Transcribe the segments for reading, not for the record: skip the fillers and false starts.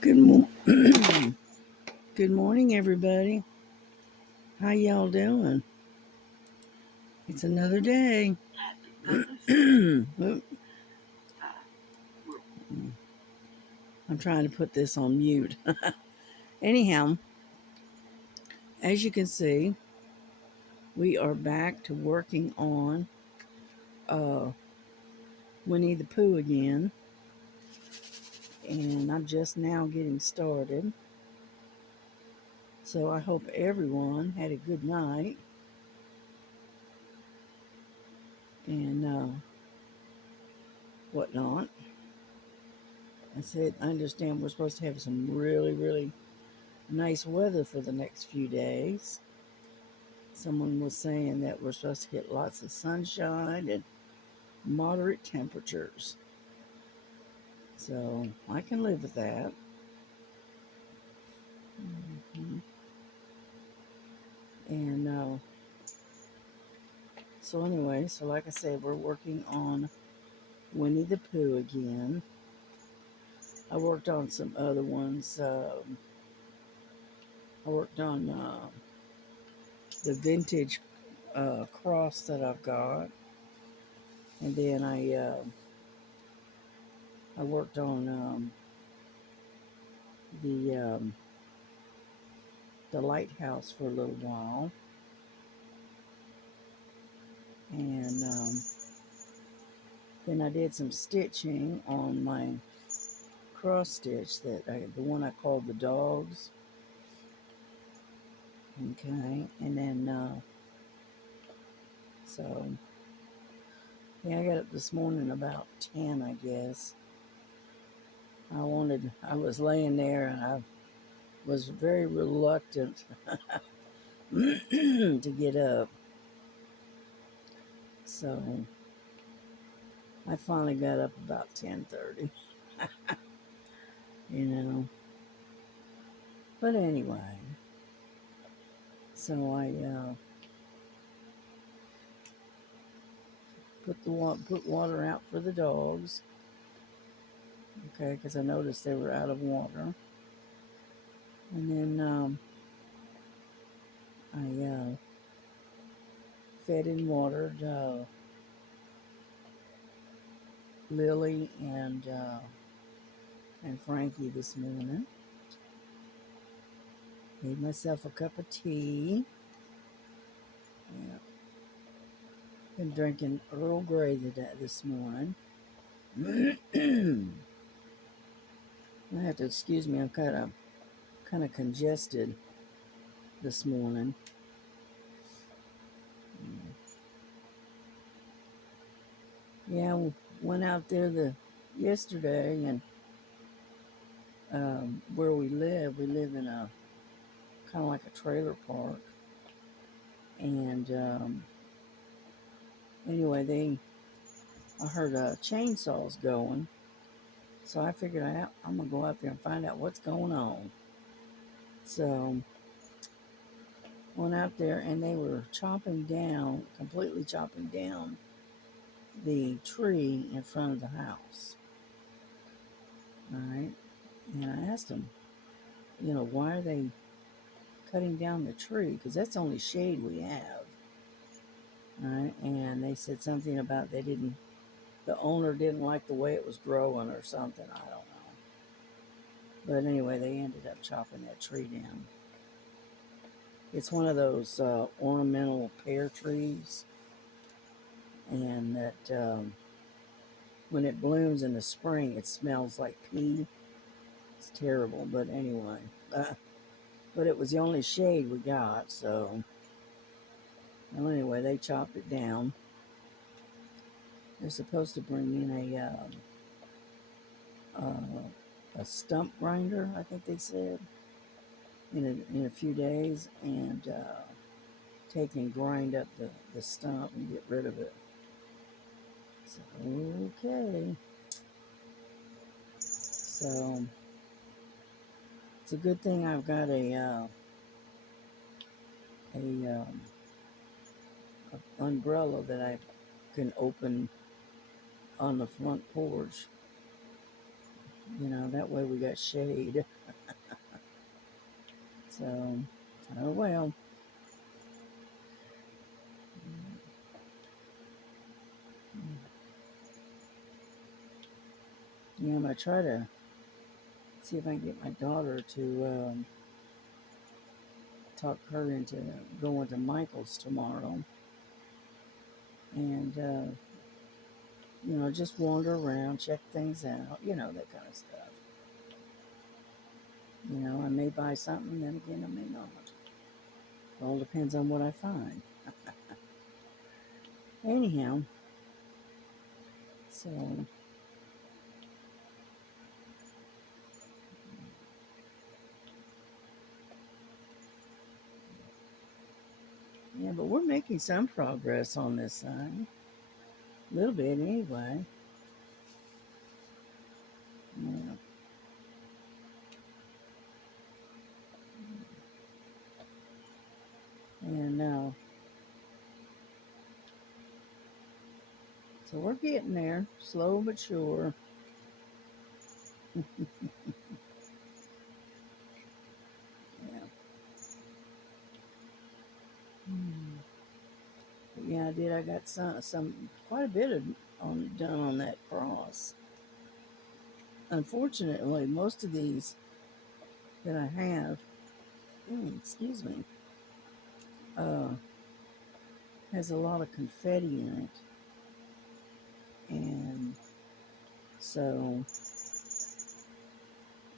Good Good morning, everybody. How y'all doing? It's another day. Oop, I'm trying to put this on mute. Anyhow, as you can see, we are back to working on uh, Winnie the Pooh again, and I'm just now getting started. So I hope everyone had a good night and whatnot. I understand we're supposed to have some really, really nice weather for the next few days. Someone was saying that we're supposed to get lots of sunshine and moderate temperatures. So I can live with that. Mm-hmm. And so, anyway, so like I said, we're working on Winnie the Pooh again. I worked on some other ones. I worked on the vintage cross that I've got. And then I worked on the the lighthouse for a little while, and then I did some stitching on my cross stitch the one I called the dogs. Okay, and then so yeah, I got up this morning about 10, I guess. I was laying there and I was very reluctant to get up. So I finally got up about 10:30, you know. But anyway, so I put water out for the dogs, okay, because I noticed they were out of water. And then I fed and watered Lily and Frankie this morning. Made myself a cup of tea. Yeah. Been drinking Earl Grey this morning. I have to excuse me. I'm kind of congested this morning. Yeah, went out there yesterday, and where we live in a kind of like a trailer park. And anyway, I heard chainsaws going, so I figured I'm gonna go out there and find out what's going on. So went out there, and they were completely chopping down the tree in front of the house. All right, and I asked them, why are they cutting down the tree? Because that's the only shade we have. All right, and they said something about the owner didn't like the way it was growing or something. I don't know. But anyway, they ended up chopping that tree down. It's one of those ornamental pear trees, and that when it blooms in the spring, it smells like pea. It's terrible, but anyway. But it was the only shade we got, so. Well, anyway, they chopped it down. They're supposed to bring in a stump grinder, I think they said, in a few days, and take and grind up the stump and get rid of it. So, okay. So it's a good thing I've got a umbrella that I can open on the front porch. That way we got shade. So, oh well. Yeah, I'm going to try to see if I can get my daughter to talk her into going to Michael's tomorrow. And, just wander around, check things out, that kind of stuff. I may buy something, then again, I may not. It all depends on what I find. Anyhow, so yeah, but we're making some progress on this side. A little bit anyway. Yeah. And so we're getting there, slow but sure. Yeah. But yeah, I did. I got some quite a bit of done on that cross. Unfortunately, most of these that I have, excuse me, uh, has a lot of confetti in it, and so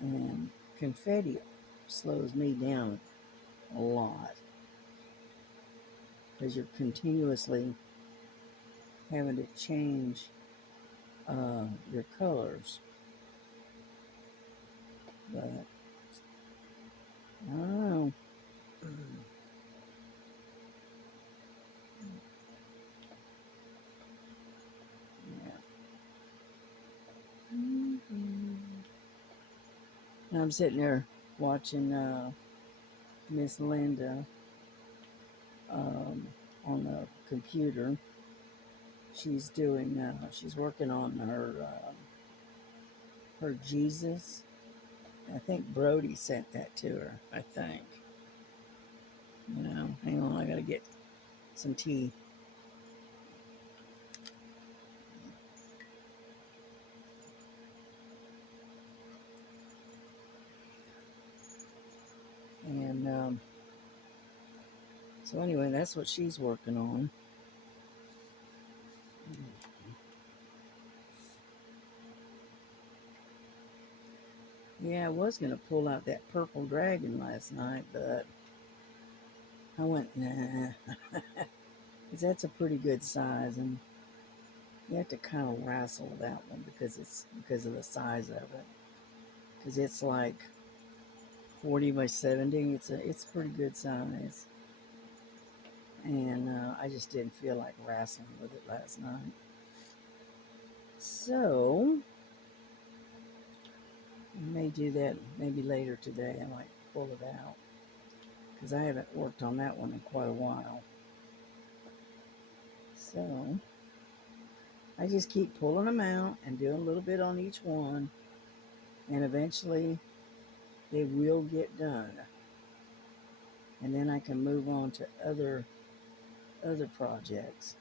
and confetti slows me down a lot because you're continuously having to change your colors. But I don't know. Yeah. I'm sitting there watching Miss Linda on the computer. She's doing. She's working on her Jesus. I think Brody sent that to her. I think. Hang on. I gotta get some tea. And so anyway, that's what she's working on. Yeah, I was gonna pull out that purple dragon last night, but I went nah, because that's a pretty good size, and you have to kind of wrestle that one because of the size of it. Because it's like 40 by 70. It's a pretty good size, and I just didn't feel like wrestling with it last night. So I may do that maybe later today. I might pull it out because I haven't worked on that one in quite a while. So I just keep pulling them out and doing a little bit on each one, and eventually they will get done. And then I can move on to other projects.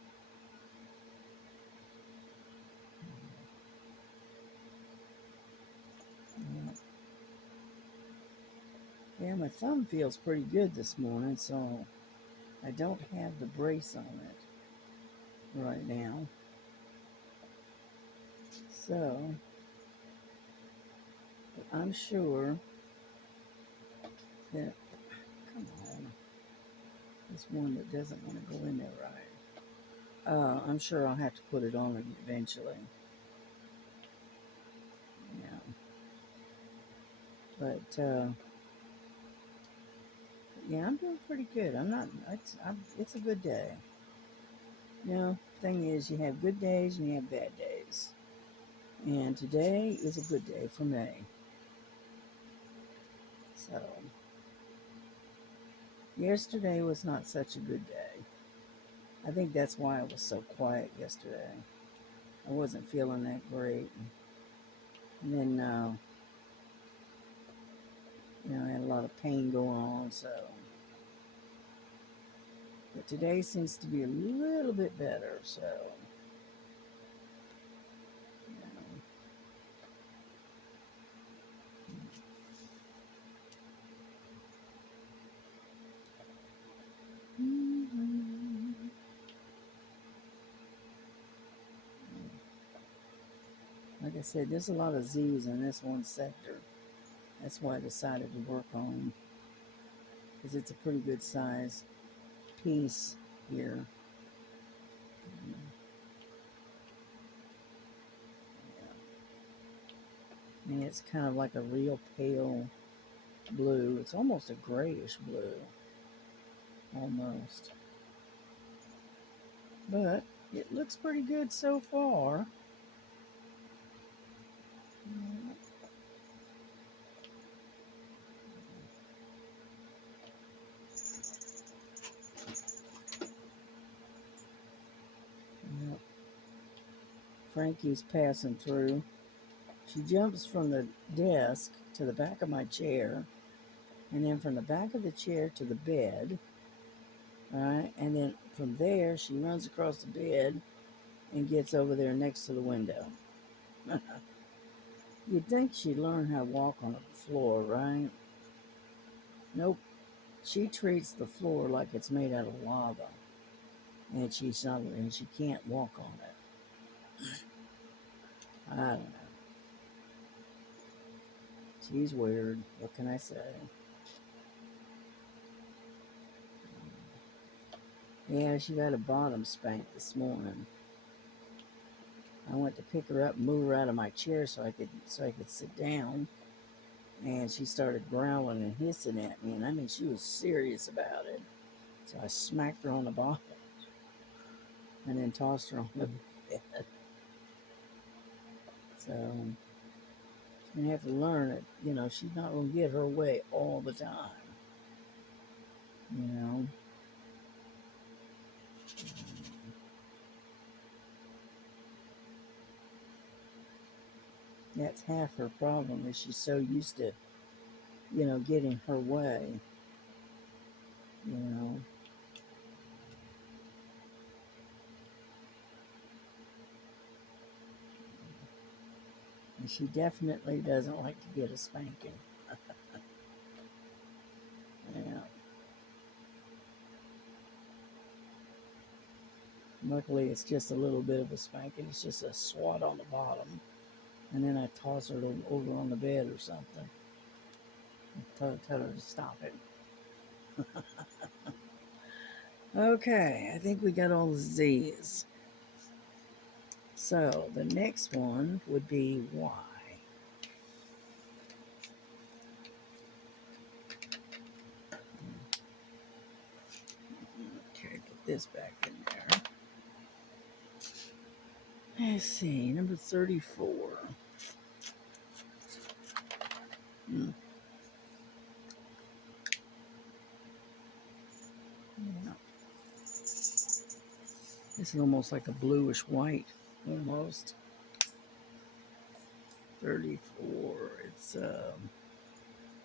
Yeah, my thumb feels pretty good this morning, so I don't have the brace on it right now. So I'm sure that, come on, this one that doesn't want to go in there right. I'm sure I'll have to put it on eventually. Yeah. But yeah, I'm doing pretty good. It's a good day. Thing is, you have good days and you have bad days. And today is a good day for me. So, yesterday was not such a good day. I think that's why I was so quiet yesterday. I wasn't feeling that great. And then I had a lot of pain going on, so. But today seems to be a little bit better, so. Like I said, there's a lot of Z's in this one sector. That's why I decided to work on, because it's a pretty good size piece here. And it's kind of like a real pale blue. It's almost a grayish blue. Almost. But it looks pretty good so far. Yep. Frankie's passing through. She jumps from the desk to the back of my chair, and then from the back of the chair to the bed. Alright, and then from there she runs across the bed and gets over there next to the window. You'd think she'd learn how to walk on the floor, right? Nope. She treats the floor like it's made out of lava, and she can't walk on it. I don't know. She's weird. What can I say? Yeah, she got a bottom spank this morning. I went to pick her up and move her out of my chair so I could sit down, and she started growling and hissing at me, and I mean she was serious about it. So I smacked her on the bottom and then tossed her on the bed. So she's gonna have to learn that, she's not gonna get her way all the time. You know. That's half her problem, is she's so used to, getting her way. And she definitely doesn't like to get a spanking. Yeah. Luckily, it's just a little bit of a spanking. It's just a swat on the bottom. And then I toss her over on the bed or something. Tell her to stop it. Okay, I think we got all the Z's. So the next one would be Y. Okay, put this back in there. Let's see, number 34. Yeah. This is almost like a bluish white, almost. 34. It's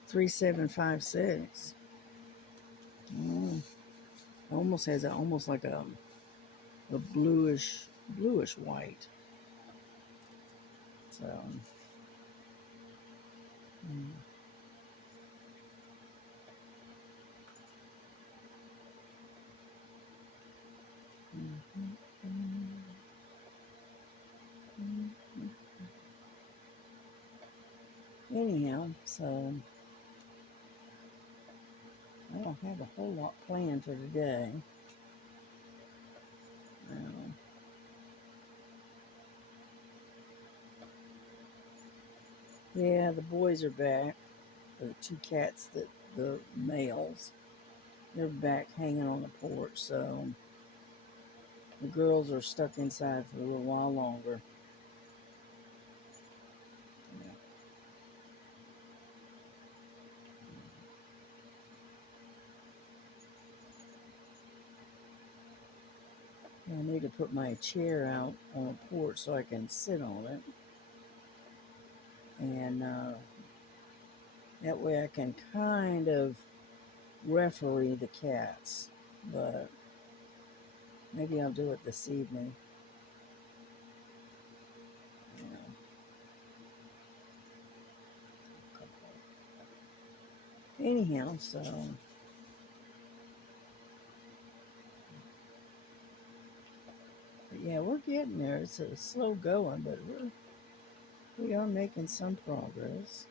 3756. Almost has almost like a bluish white. So. Anyhow, so I don't have a whole lot planned for today. Yeah, the boys are back. The two cats, the males, they're back hanging on the porch. So the girls are stuck inside for a little while longer. I need to put my chair out on the porch so I can sit on it. And That way I can kind of referee the cats, but maybe I'll do it this evening. Yeah. Anyhow, so but yeah, we're getting there. It's a slow going, but we are making some progress.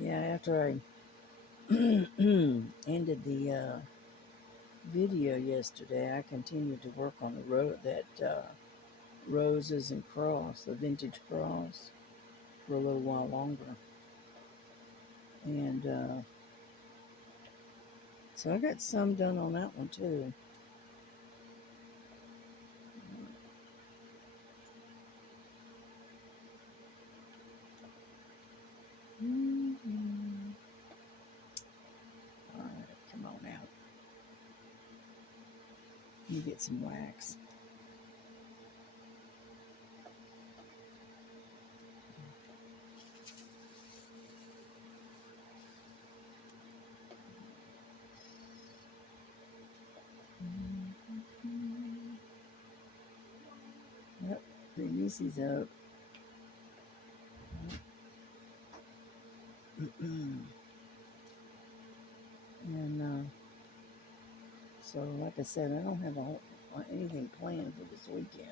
Yeah, after I ended the video yesterday, I continued to work on the roses and cross, the vintage cross, for a little while longer. And so I got some done on that one too. Mm-hmm. All right, come on out. You get some wax. Yep, the Yeezy's up. And so, like I said, I don't have anything planned for this weekend.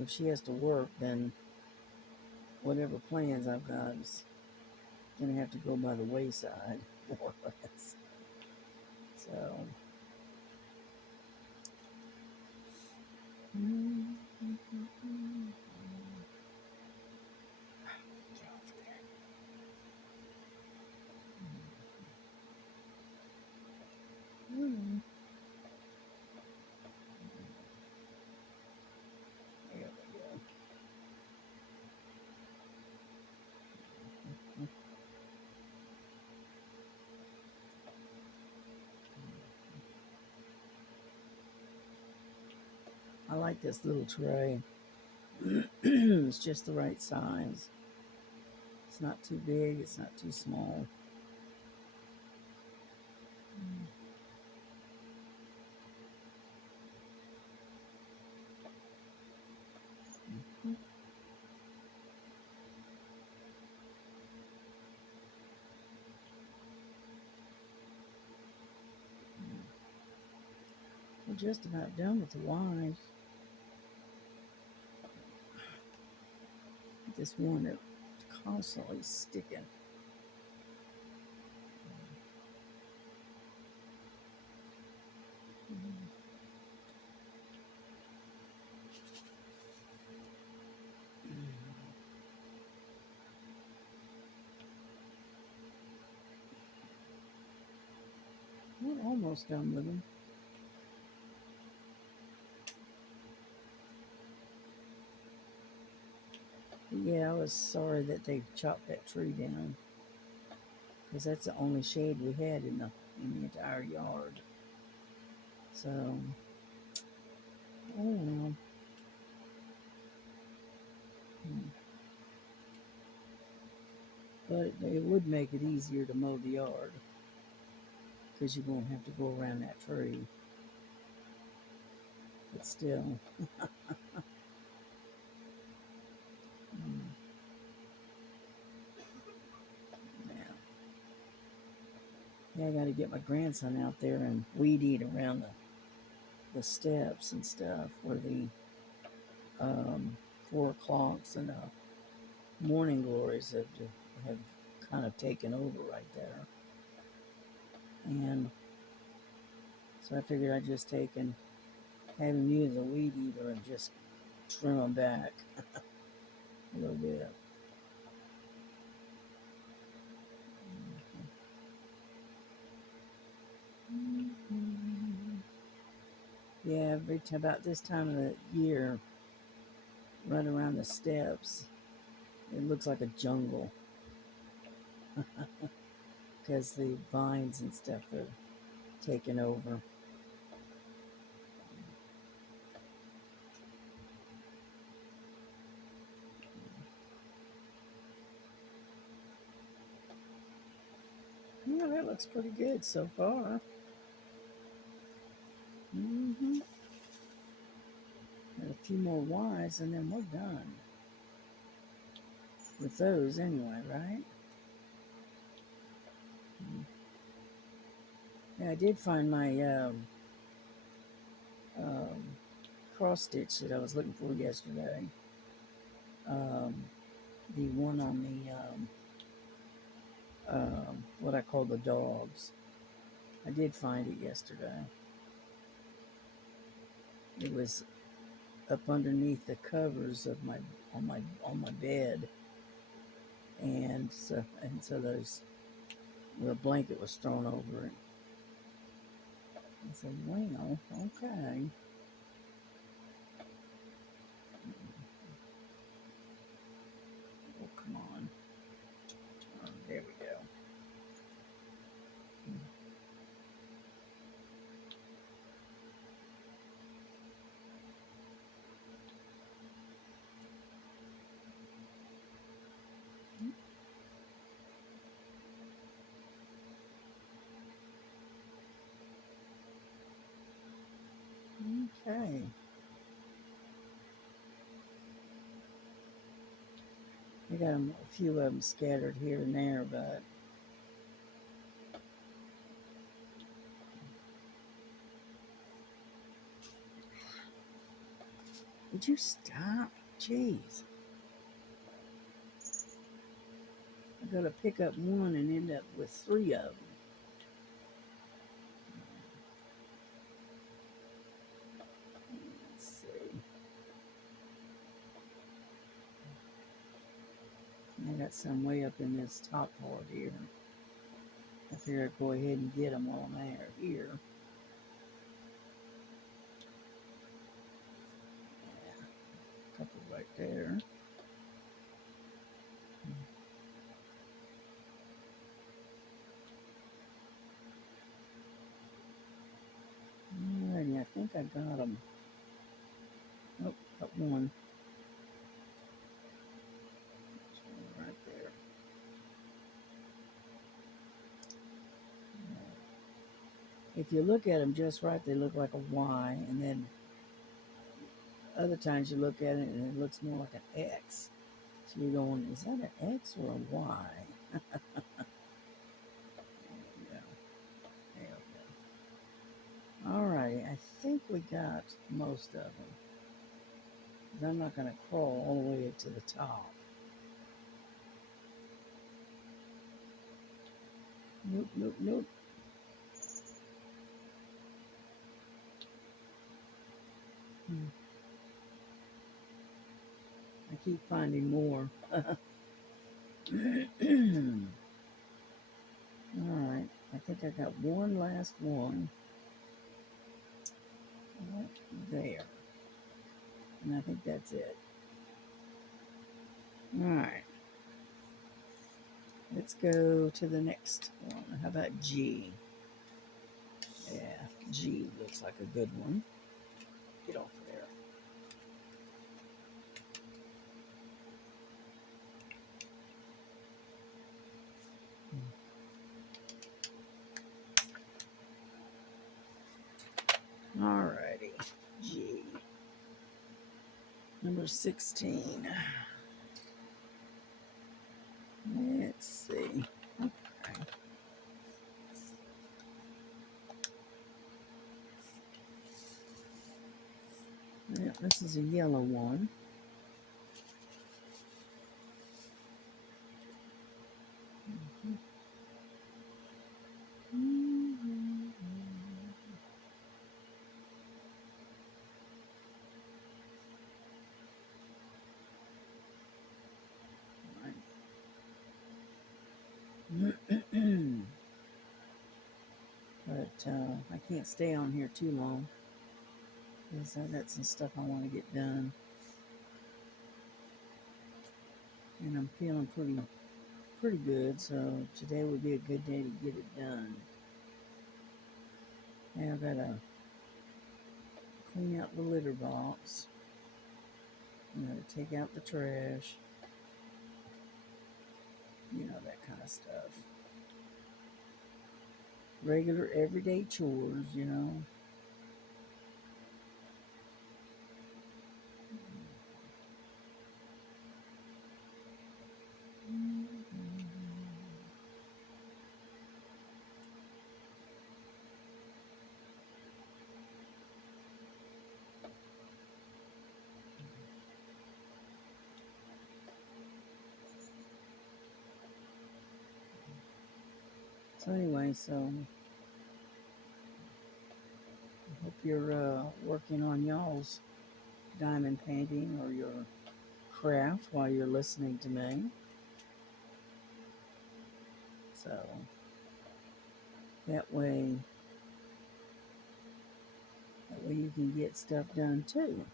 If she has to work, then whatever plans I've got is gonna have to go by the wayside, more or less. So. There we go. I like this little tray. It's just the right size. It's not too big, it's not too small. We're just about done with the wine. This one that's constantly sticking. We're almost done with them. Yeah, I was sorry that they chopped that tree down, because that's the only shade we had in the entire yard. So, oh well. But it would make it easier to mow the yard, because you won't have to go around that tree. But still. Yeah. Yeah, I got to get my grandson out there and weed eat around the steps and stuff where the 4 o'clocks and morning glories have kind of taken over right there. And so I figured I'd just take and have him use a weed eater and just trim them back a little bit. Yeah, about this time of the year, right around the steps, it looks like a jungle because the vines and stuff are taking over. Yeah, that looks pretty good so far. Got a few more Y's and then we're done. With those anyway, right? Yeah, I did find my um, cross stitch that I was looking for yesterday. The one on the what I call the dogs. I did find it yesterday. It was up underneath the covers of my on my bed, and so the blanket was thrown over it. I said, "Well, okay." Oh, come on. Oh, there we go. Okay. I got a few of them scattered here and there, but would you stop? Jeez. I got to pick up one and end up with three of them. Let's see. I got some way up in this top part here. I figure I'd go ahead and get them while I'm here. Yeah, a couple right there. Alrighty, I think I got them. Oh, got one. Right there. If you look at them just right, they look like a Y, and then other times you look at it and it looks more like an X. So you're going, is that an X or a Y? There we go. There we go. Alrighty, I think we got most of them. I'm not going to crawl all the way to the top. Nope, nope, nope. I keep finding more. Alright, I think I got one last one. Right there. And I think that's it. Alright. Let's go to the next one. How about G? Yeah, G looks like a good one. Get off there. Alrighty, G. Number 16. Let's see. Okay. Yeah, this is a yellow one. But I can't stay on here too long because I got some stuff I want to get done, and I'm feeling pretty good. So today would be a good day to get it done. Okay, I've got to clean out the litter box. You know, to take out the trash. You know, that kind of stuff. Regular, everyday chores, you know. So anyway, so I hope you're working on y'all's diamond painting or your craft while you're listening to me. So that way you can get stuff done too.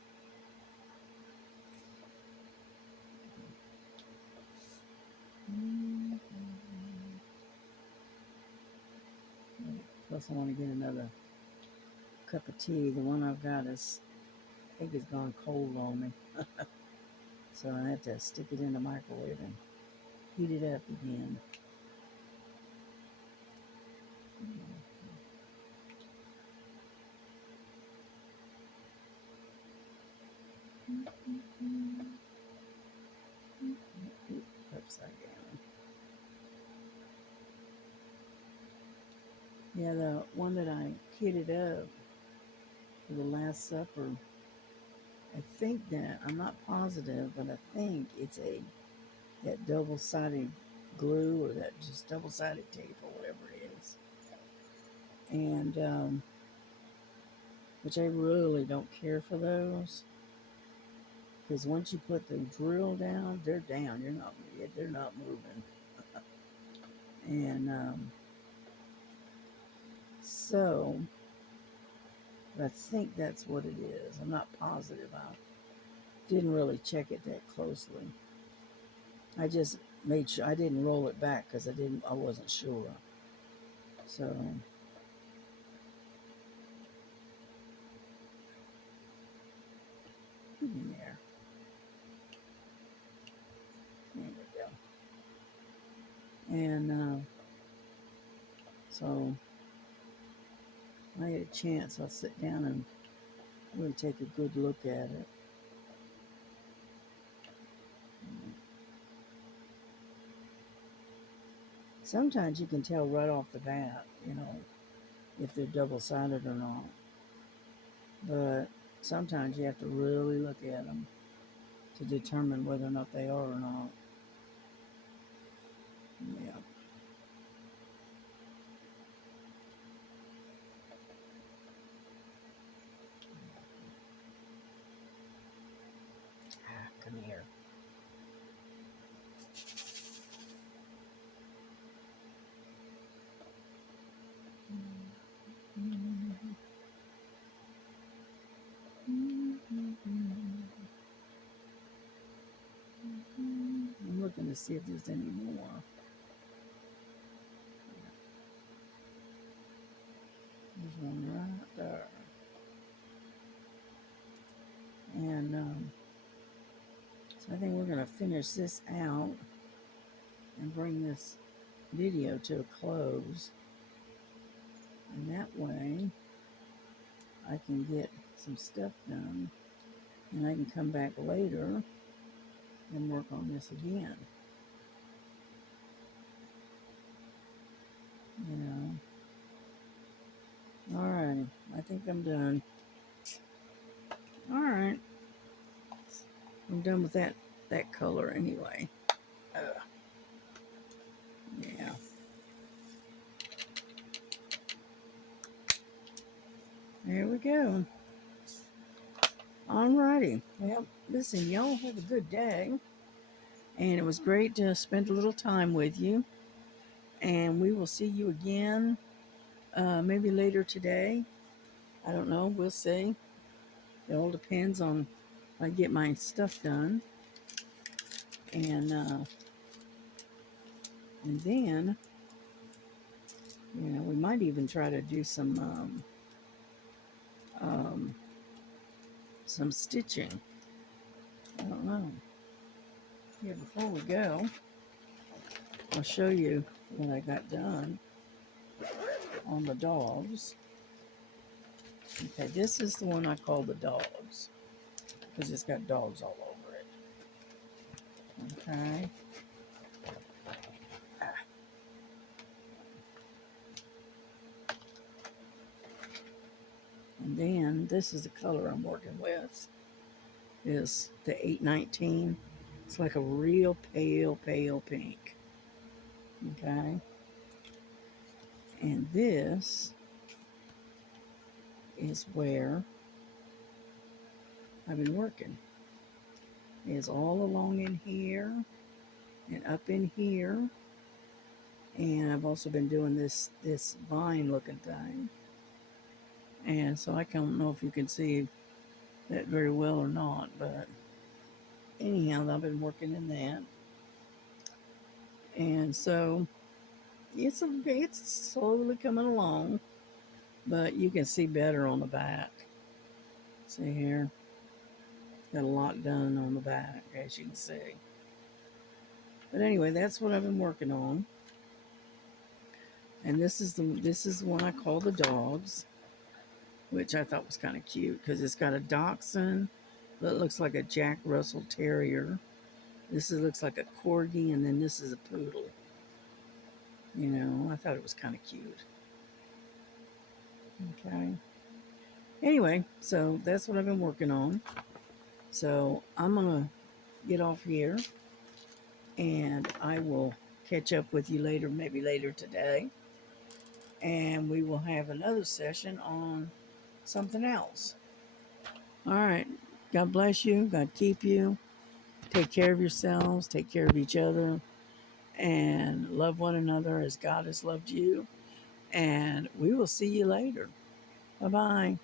Plus, I want to get another cup of tea. The one I've got I think it's gone cold on me. So I have to stick it in the microwave and heat it up again. Upside down. Yeah, the one that I kitted up for the Last Supper, I think that, I'm not positive, but I think it's that double-sided glue or that just double-sided tape or whatever it is. And, which I really don't care for those. Because once you put the drill down, they're down. They're not moving. And so I think that's what it is. I'm not positive. I didn't really check it that closely. I just made sure I didn't roll it back because I wasn't sure. So in there. There we go. And so when I get a chance, I'll sit down and really take a good look at it. Sometimes you can tell right off the bat, you know, if they're double-sided or not. But sometimes you have to really look at them to determine whether or not they are or not. Yeah. Come here. I'm looking to see if there's any more. There's one right there. And so I think we're going to finish this out and bring this video to a close. And that way I can get some stuff done and I can come back later and work on this again. You know. Alright, I think I'm done. Alright. I'm done with that color anyway. Yeah. There we go. Alrighty. Well, listen, y'all have a good day. And it was great to spend a little time with you. And we will see you again maybe later today. I don't know. We'll see. It all depends on if I get my stuff done. And then, you know, we might even try to do some um, some stitching. I don't know. Yeah, before we go, I'll show you what I got done on the dogs. Okay, this is the one I call the dogs because it's got dogs all over it. Okay. And then this is the color I'm working with. Is the 819. It's like a real pale pink. Okay. And this is where I've been working. It's all along in here and up in here. And I've also been doing this vine looking thing. And so I don't know if you can see that very well or not, but anyhow, I've been working in that. And so it's slowly coming along, but you can see better on the back. See here, got a lot done on the back, as you can see. But anyway, that's what I've been working on. And this is the one I call the dogs, which I thought was kind of cute because it's got a dachshund that looks like a Jack Russell Terrier. Looks like a corgi, and then this is a poodle. You know, I thought it was kind of cute. Okay. Anyway, so that's what I've been working on. So I'm gonna get off here, and I will catch up with you later, maybe later today, and we will have another session on something else. All right. God bless you. God keep you. Take care of yourselves. Take care of each other. And love one another as God has loved you. And we will see you later. Bye-bye.